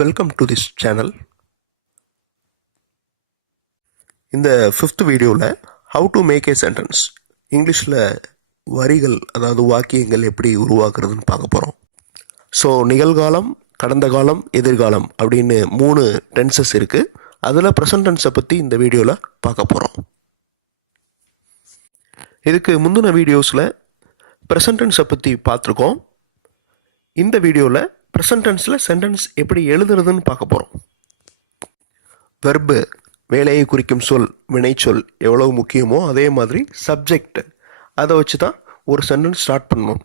Welcome to this channel. இந்த fifth வீடியோவில் how to make a sentence இங்கிலீஷில் வரிகள் அதாவது வாக்கியங்கள் எப்படி உருவாக்குறதுன்னு பார்க்க போகிறோம். ஸோ நிகழ்காலம், கடந்த காலம், எதிர்காலம் அப்படின்னு 3 டென்சஸ் இருக்குது. அதில் ப்ரெசன்ட் டென்ஸை பற்றி இந்த வீடியோவில் பார்க்க போகிறோம். இதுக்கு முந்தின வீடியோஸில் ப்ரெசன்ட் டென்ஸை பற்றி பார்த்துருக்கோம். இந்த வீடியோவில் ப்ரெசன்ட் டென்ஸில் சென்டென்ஸ் எப்படி எழுதுறதுன்னு பார்க்க போகிறோம். வெர்பு, வேலையை குறிக்கும் சொல், வினைச்சொல் எவ்வளவு முக்கியமோ அதே மாதிரி சப்ஜெக்ட், அதை வச்சு தான் ஒரு சென்டென்ஸ் ஸ்டார்ட் பண்ணணும்.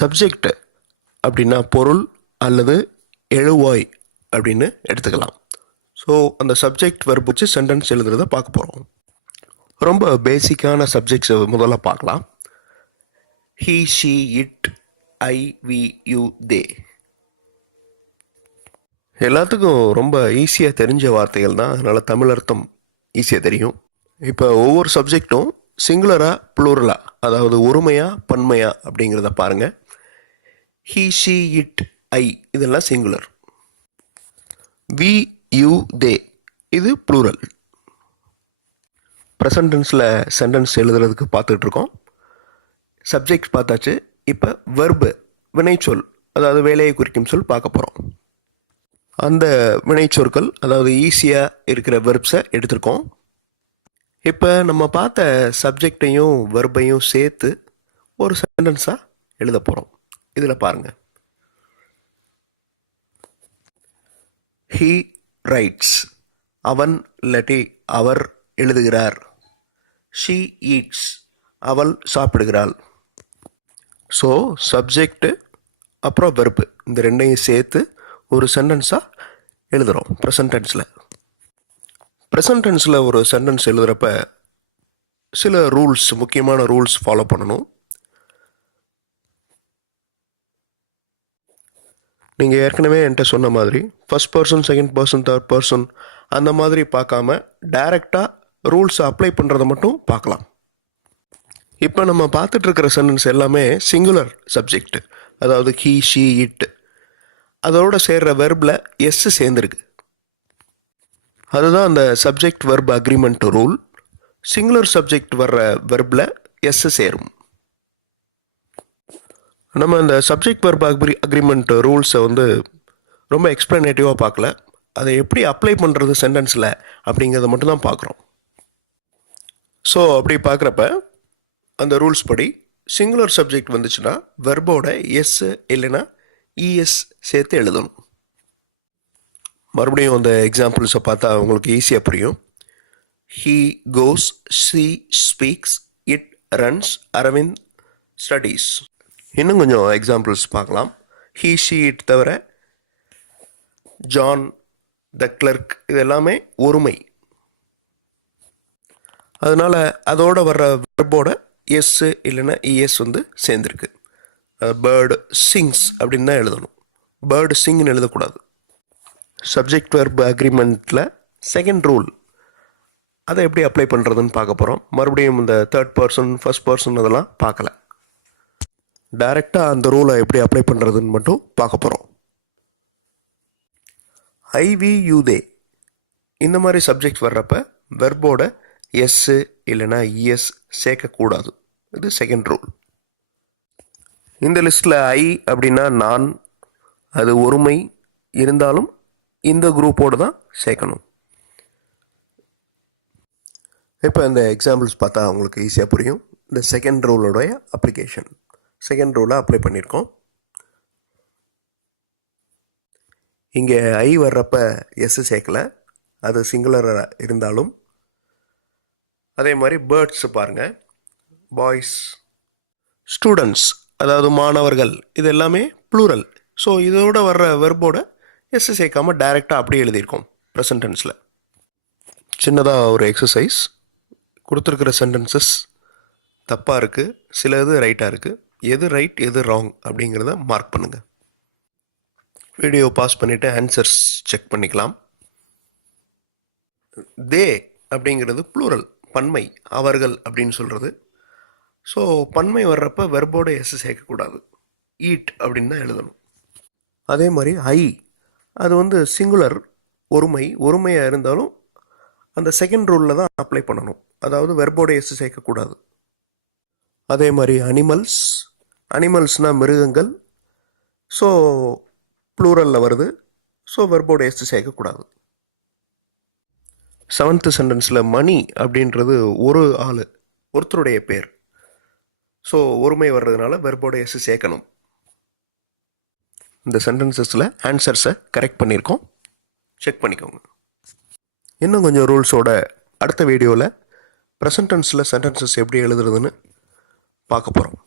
சப்ஜெக்ட் அப்படின்னா பொருள் அல்லது எழுவாய் அப்படின்னு எடுத்துக்கலாம். ஸோ அந்த சப்ஜெக்ட் வெர்பு வச்சு சென்டென்ஸ் எழுதுறத பார்க்க போகிறோம். ரொம்ப பேசிக்கான சப்ஜெக்ட்ஸை முதல்ல பார்க்கலாம். He, she, it, I, we, you, they. எல்லாத்துக்கும் ரொம்ப ஈஸியாக தெரிஞ்ச வார்த்தைகள் தான், அதனால் தமிழ் அர்த்தம் ஈஸியாக தெரியும். இப்போ ஒவ்வொரு சப்ஜெக்டும் சிங்குலரா ப்ளூரலா, அதாவது ஒருமையா பன்மையா அப்படிங்கிறத பாருங்கள். ஹீ, ஷீ, இட், ஐ இதெல்லாம் சிங்குலர். வி, யூ, தே இது ப்ளூரல். ப்ரெசன்ட் டென்ஸில் சென்டென்ஸ் எழுதுறதுக்கு பார்த்துட்ருக்கோம். சப்ஜெக்ட் பார்த்தாச்சு. இப்போ வெர்பு, வினைச்சொல், அதாவது வேலையை குறிக்கும் சொல் பார்க்க போகிறோம். அந்த வினைச்சொற்கள், அதாவது ஈஸியாக இருக்கிற வெர்ப்ஸை எடுத்திருக்கோம். இப்போ நம்ம பார்த்த சப்ஜெக்டையும் வெர்பையும் சேர்த்து ஒரு சென்டென்ஸாக எழுத போகிறோம். இதில் பாருங்கள். ஹீ ரைட்ஸ், அவன் இல்லாட்டி அவர் எழுதுகிறார். ஷீ ஈட்ஸ், அவள் சாப்பிடுகிறாள். ஸோ சப்ஜெக்டு அப்புறம் வெர்பு இந்த ரெண்டையும் சேர்த்து ஒரு சென்டென்ஸாக எழுதுகிறோம் ப்ரெசன்ட் டென்ஸில். ப்ரெசன்ட் டென்ஸில் ஒரு சென்டென்ஸ் எழுதுகிறப்ப சில ரூல்ஸ், முக்கியமான ரூல்ஸ் ஃபாலோ பண்ணணும். நீங்கள் ஏற்கனவே என்கிட்ட சொன்ன மாதிரி first person, second person, third person அந்த மாதிரி பார்க்காம டைரெக்டாக ரூல்ஸை அப்ளை பண்ணுறதை மட்டும் பார்க்கலாம். இப்போ நம்ம பார்த்துட்ருக்கிற சென்டென்ஸ் எல்லாமே சிங்குலர் சப்ஜெக்ட், அதாவது ஹீ, ஷீ, இட். அதோடு சேர்கிற வெர்பில் எஸ் சேர்ந்துருக்கு. அதுதான் அந்த subject verb agreement rule. Singular subject வர்ற வெர்பில் எஸ் சேரும். நம்ம இந்த சப்ஜெக்ட் வெர்ப் அக்ரிமெண்ட் ரூல்ஸை ரொம்ப எக்ஸ்பிளனேட்டிவாக பார்க்கல. அதை எப்படி அப்ளை பண்ணுறது சென்டென்ஸில் அப்படிங்கிறத மட்டும்தான் பார்க்குறோம். ஸோ அப்படி பார்க்குறப்ப அந்த ரூல்ஸ் படி சிங்குலர் சப்ஜெக்ட் வந்துச்சுன்னா வெர்போட எஸ் இல்லைன்னா இஎஸ் சேர்த்து எழுதணும். மறுபடியும் அந்த எக்ஸாம்பிள்ஸை பார்த்தா உங்களுக்கு ஈஸியாக புரியும். He goes, she speaks, it runs, Aravind studies. இன்னும் கொஞ்சம் எக்ஸாம்பிள்ஸ் பார்க்கலாம். ஹீ, ஷீ, இட் தவிர ஜான், த கிளர்க் இது எல்லாமே ஒருமை. அதனால் அதோட வர்ற வெர்போட எஸ் இல்லைன்னா இஎஸ் சேர்ந்துருக்கு. பேர்டு சிங்ஸ் அப்படின்னு தான் எழுதணும். பேர்டு சிங்னு எழுதக்கூடாது. சப்ஜெக்ட் வெர்ப் அக்ரிமெண்ட்டில் செகண்ட் ரூல், அதை எப்படி அப்ளை பண்ணுறதுன்னு பார்க்க போகிறோம். மறுபடியும் இந்த தேர்ட் பர்சன், ஃபர்ஸ்ட் பர்சன் அதெல்லாம் பார்க்கல. டைரெக்டாக அந்த ரூலை எப்படி அப்ளை பண்ணுறதுன்னு மட்டும் பார்க்க போகிறோம். ஐ, வி, யூ, தே இந்த மாதிரி சப்ஜெக்ட் வர்றப்ப வெர்போட எஸ் இல்லைன்னா இஎஸ் சேர்க்கக்கூடாது. இது செகண்ட் ரூல். இந்த லிஸ்ட்டில் ஐ அப்படின்னா நான், அது ஒருமை இருந்தாலும் இந்த குரூப்போடு தான் சேர்க்கணும். இப்போ இந்த எக்ஸாம்பிள்ஸ் பார்த்தா உங்களுக்கு ஈஸியாக புரியும். இந்த செகண்ட் ரூலோடைய அப்ளிகேஷன், செகண்ட் ரூலை அப்ளை பண்ணியிருக்கோம். இங்கே ஐ வர்றப்ப எஸ் சேர்க்கலை, அது சிங்குலராக இருந்தாலும். அதே மாதிரி பேர்ட்ஸ் பாருங்கள், பாய்ஸ், ஸ்டூடெண்ட்ஸ் அதாவது மாணவர்கள் இது எல்லாமே ப்ளூரல். ஸோ இதோட வர்ற வெர்போட எஸ் சேர்க்காமல் டைரெக்டாக அப்படியே எழுதியிருக்கோம் ப்ரெசன்ட் டென்ஸில். சின்னதாக ஒரு எக்ஸசைஸ் கொடுத்துருக்கிற சென்டென்சஸ் தப்பாக இருக்குது, சில இது ரைட்டாக இருக்குது. எது ரைட் எது ராங் அப்படிங்கிறத மார்க் பண்ணுங்கள். வீடியோ பாஸ் பண்ணிவிட்டு ஆன்சர்ஸ் செக் பண்ணிக்கலாம். தே அப்படிங்கிறது ப்ளூரல், பன்மை, அவர்கள் அப்படின்னு சொல்கிறது. ஸோ பன்மை வர்றப்ப வெர்போட எஸ் சேர்க்கக்கூடாது, ஈட் அப்படின்னு தான் எழுதணும். அதே மாதிரி ஐ, அது வந்து சிங்குலர், ஒருமையாக இருந்தாலும் அந்த செகண்ட் ரூலில் தான் அப்ளை பண்ணணும். அதாவது வெர்போட எஸ் சேர்க்கக்கூடாது. அதே மாதிரி அனிமல்ஸ்னால் மிருகங்கள். ஸோ ப்ளூரலில் வருது. ஸோ வெர்போட எஸ் சேர்க்கக்கூடாது. 7th சென்டென்ஸில் மணி அப்படின்றது ஒரு ஆள், ஒருத்தருடைய பேர். ஸோ ஒருமை வர்றதுனால வெர்போட எஸ் சேர்க்கணும். இந்த சென்டென்சஸில் ஆன்சர்ஸை கரெக்ட் பண்ணியிருக்கோம், செக் பண்ணிக்கோங்க. இன்னும் கொஞ்சம் ரூல்ஸோட அடுத்த வீடியோவில் ப்ரெசன்ட் டென்ஸில் சென்டென்சஸ் எப்படி எழுதுறதுன்னு பார்க்க போகிறோம்.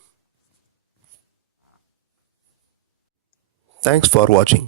தேங்க்ஸ் ஃபார் வாட்சிங்.